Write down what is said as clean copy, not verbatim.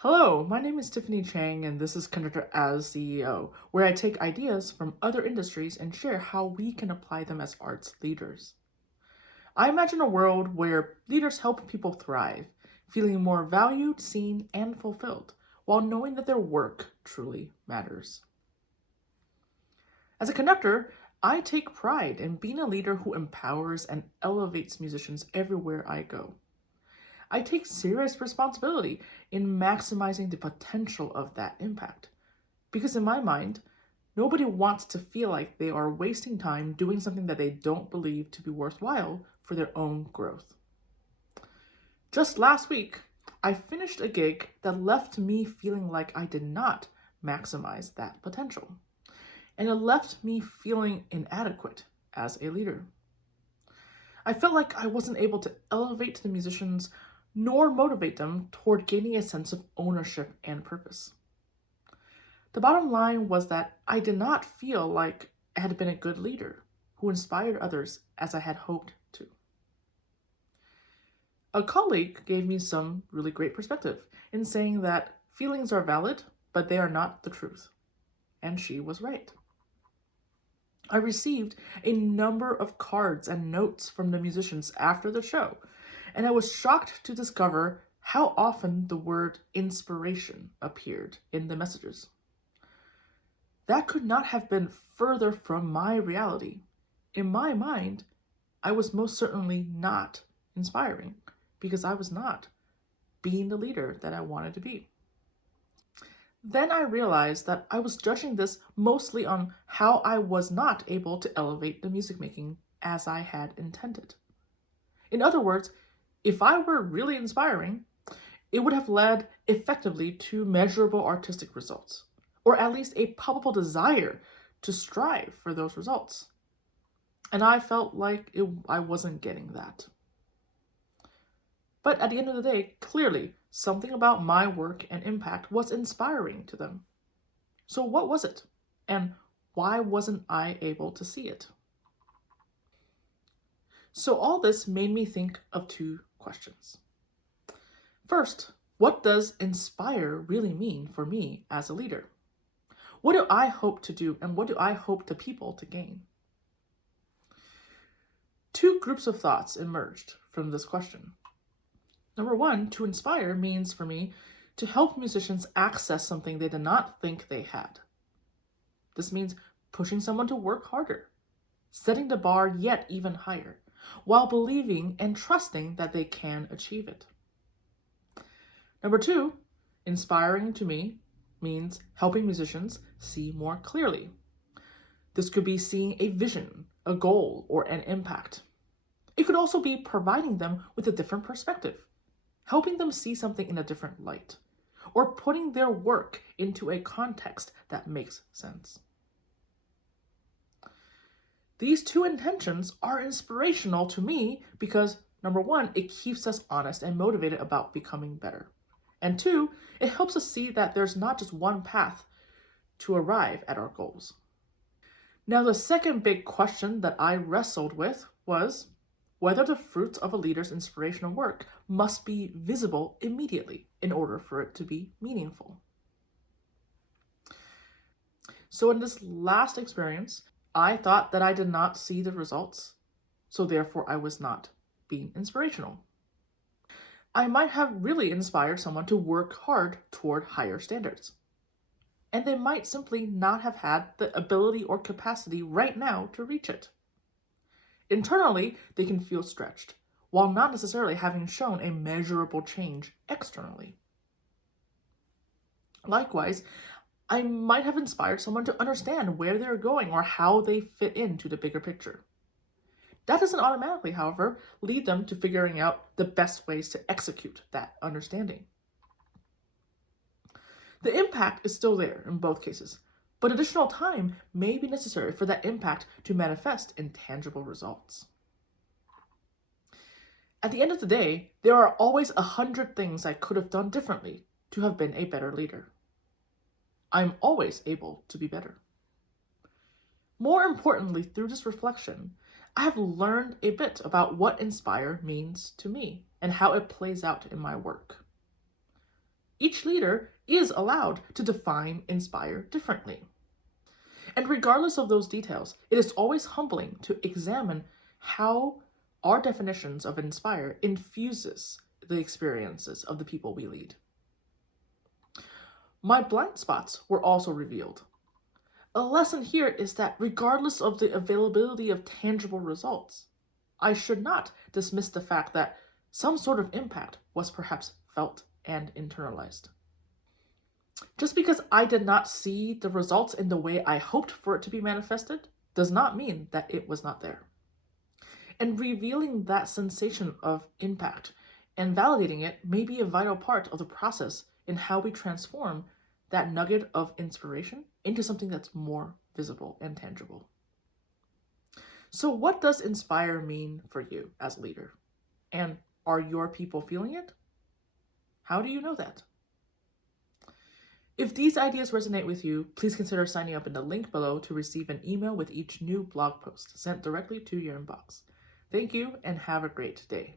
Hello, my name is Tiffany Chang, and this is Conductor as CEO, where I take ideas from other industries and share how we can apply them as arts leaders. I imagine a world where leaders help people thrive, feeling more valued, seen, and fulfilled, while knowing that their work truly matters. As a conductor, I take pride in being a leader who empowers and elevates musicians everywhere I go. I take serious responsibility in maximizing the potential of that impact. Because in my mind, nobody wants to feel like they are wasting time doing something that they don't believe to be worthwhile for their own growth. Just last week, I finished a gig that left me feeling like I did not maximize that potential. And it left me feeling inadequate as a leader. I felt like I wasn't able to elevate the musicians nor motivate them toward gaining a sense of ownership and purpose. The bottom line was that I did not feel like I had been a good leader who inspired others as I had hoped to. A colleague gave me some really great perspective in saying that feelings are valid, but they are not the truth. And she was right. I received a number of cards and notes from the musicians after the show, and I was shocked to discover how often the word inspiration appeared in the messages. That could not have been further from my reality. In my mind, I was most certainly not inspiring because I was not being the leader that I wanted to be. Then I realized that I was judging this mostly on how I was not able to elevate the music making as I had intended. In other words, if I were really inspiring, it would have led effectively to measurable artistic results, or at least a palpable desire to strive for those results. And I felt like I wasn't getting that. But at the end of the day, clearly, something about my work and impact was inspiring to them. So what was it? And why wasn't I able to see it? So all this made me think of two questions. First, what does inspire really mean for me as a leader? What do I hope to do, and what do I hope the people to gain? Two groups of thoughts emerged from this question. Number one, to inspire means for me to help musicians access something they did not think they had. This means pushing someone to work harder, setting the bar yet even higher, while believing and trusting that they can achieve it. Number two, inspiring to me means helping musicians see more clearly. This could be seeing a vision, a goal, or an impact. It could also be providing them with a different perspective, helping them see something in a different light, or putting their work into a context that makes sense. These two intentions are inspirational to me because, number one, it keeps us honest and motivated about becoming better. And two, it helps us see that there's not just one path to arrive at our goals. Now, the second big question that I wrestled with was whether the fruits of a leader's inspirational work must be visible immediately in order for it to be meaningful. So in this last experience, I thought that I did not see the results, so therefore I was not being inspirational. I might have really inspired someone to work hard toward higher standards, and they might simply not have had the ability or capacity right now to reach it. Internally, they can feel stretched, while not necessarily having shown a measurable change externally. Likewise, I might have inspired someone to understand where they're going or how they fit into the bigger picture. That doesn't automatically, however, lead them to figuring out the best ways to execute that understanding. The impact is still there in both cases, but additional time may be necessary for that impact to manifest in tangible results. At the end of the day, there are always 100 things I could have done differently to have been a better leader. I'm always able to be better. More importantly, through this reflection, I have learned a bit about what inspire means to me and how it plays out in my work. Each leader is allowed to define inspire differently. And regardless of those details, it is always humbling to examine how our definitions of inspire infuses the experiences of the people we lead. My blind spots were also revealed. A lesson here is that regardless of the availability of tangible results, I should not dismiss the fact that some sort of impact was perhaps felt and internalized. Just because I did not see the results in the way I hoped for it to be manifested does not mean that it was not there. And revealing that sensation of impact and validating it may be a vital part of the process in how we transform that nugget of inspiration into something that's more visible and tangible. So, what does inspire mean for you as a leader? And are your people feeling it? How do you know that? If these ideas resonate with you, please consider signing up in the link below to receive an email with each new blog post sent directly to your inbox. Thank you and have a great day.